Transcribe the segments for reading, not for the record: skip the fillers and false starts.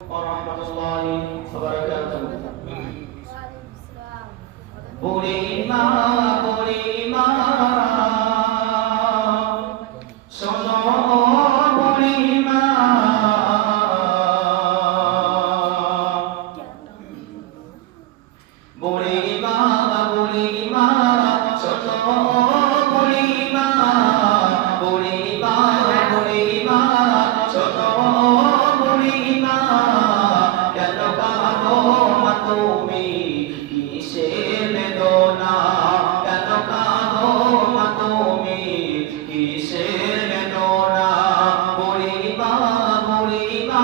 warahmatullahi wabarakatuh. বুড়িমা বুড়িমা শোনো বুড়িমা বুড়িমা বুড়িমা শোনো বুড়িমা বুড়িমা বুড়িমা শোনো বুড়িমা কেন কাঁদো মা তুমি কিসের বেদনা কেন কাঁদো মা তুমি কিসের বেদনা বুড়িমা বুড়িমা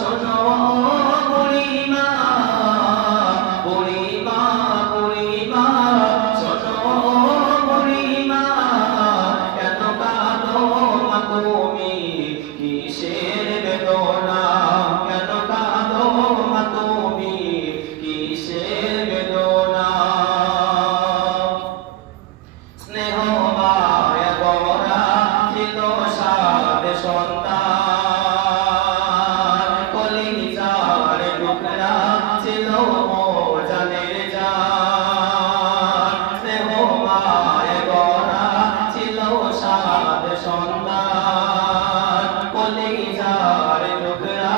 শোনো বুড়িমা বুড়িমা বুড়িমা শোনো বুড়িমা কেন কাঁদো মা তুমি কিসের বেদনা কেন কাঁদো মা তুমি কিসের বেদনা স্নেহ মায়া গড়া ছিল সাত সন্তান কলিজার টুকরা ছিল মোর জানের জান স্নেহ মায়া গড়া ছিল সাত সন্তান কলিজার টুকরা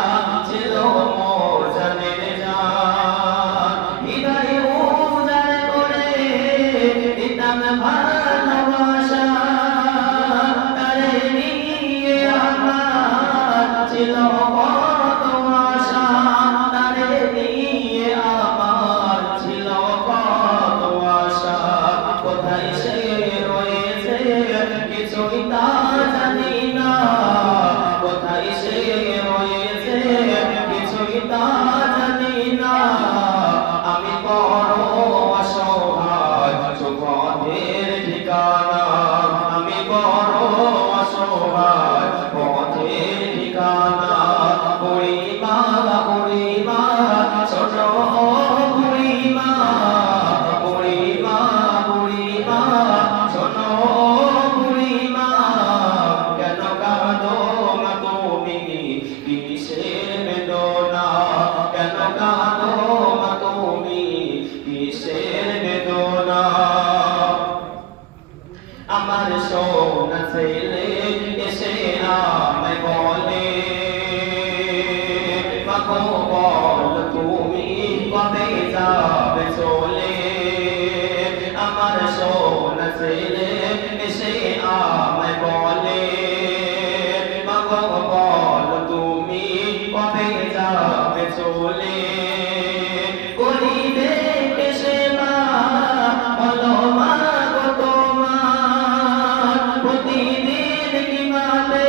ছিল মোর জানের জান হৃদয় উজাড় করে দিতাম ভালোবাসা তারে নিয়ে আমার ছিল কত আশা তারে নিয়ে আমার ছিল কত আশা কোথায় সে রয়েছে কিছুই তা জানি না কোথায় সে রয়েছে কিছুই তা জানি না আমি বড় অসহায় পথের ঠিকানা আমি বড় অসহায় পথের ঠিকানা বুড়িমা বুড়িমা ছোটো বুড়িমা বুড়িমা বুড়িমা ছোটো বুড়িমা কেন কাঁদো মা তুমি কিসের বেদনা কেন কাঁদো মা তুমি কিসের বেদনা আমার সোনা ছেলে এসে আমায় বলে মাগো বল তুমি কবে যাবে চলে আমার সোনা ছেলে এসে আমায় বলে মাগো বল তুমি কবে যাবে চলে গরিবে কেসে মা বলো মা গো তোমার প্রতিদিন কিভাবে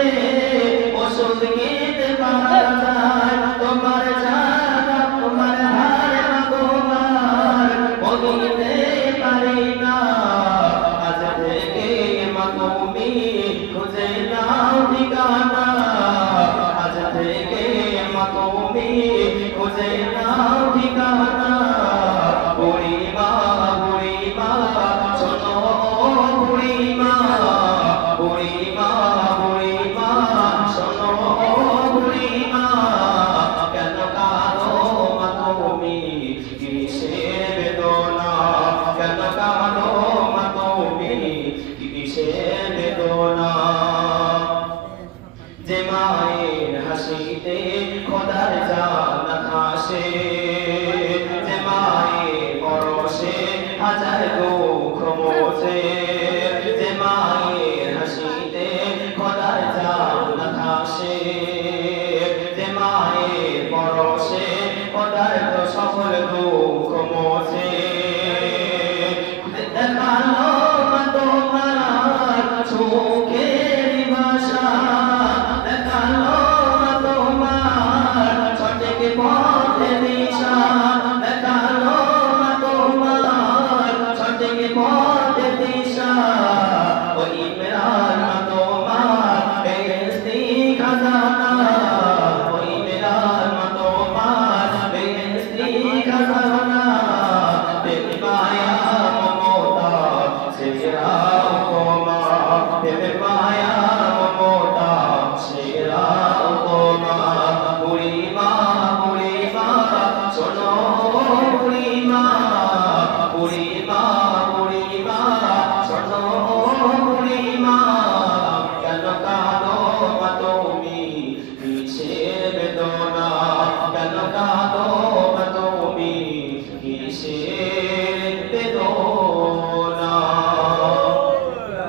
ওষুধ কিনতে পারা যায় তোমার জানা তোমার হার তোমার বলিতে পারি না আজ থেকে মা তুমি খুঁজে নাও ঠিকানা আজ থেকে মা তুমি খুঁজে নাও ঠিকানা বুড়িমা বুড়িমা শোনো বুড়িমা বুড়িমা বুড়িমা শোনো বুড়িমা কেন কাঁদো মা তুমি কিসের বেদনা কেন কাঁদো মা তুমি কিসের বেদনা যে মায়ের হাসিতে খোদার জান্নাত আসে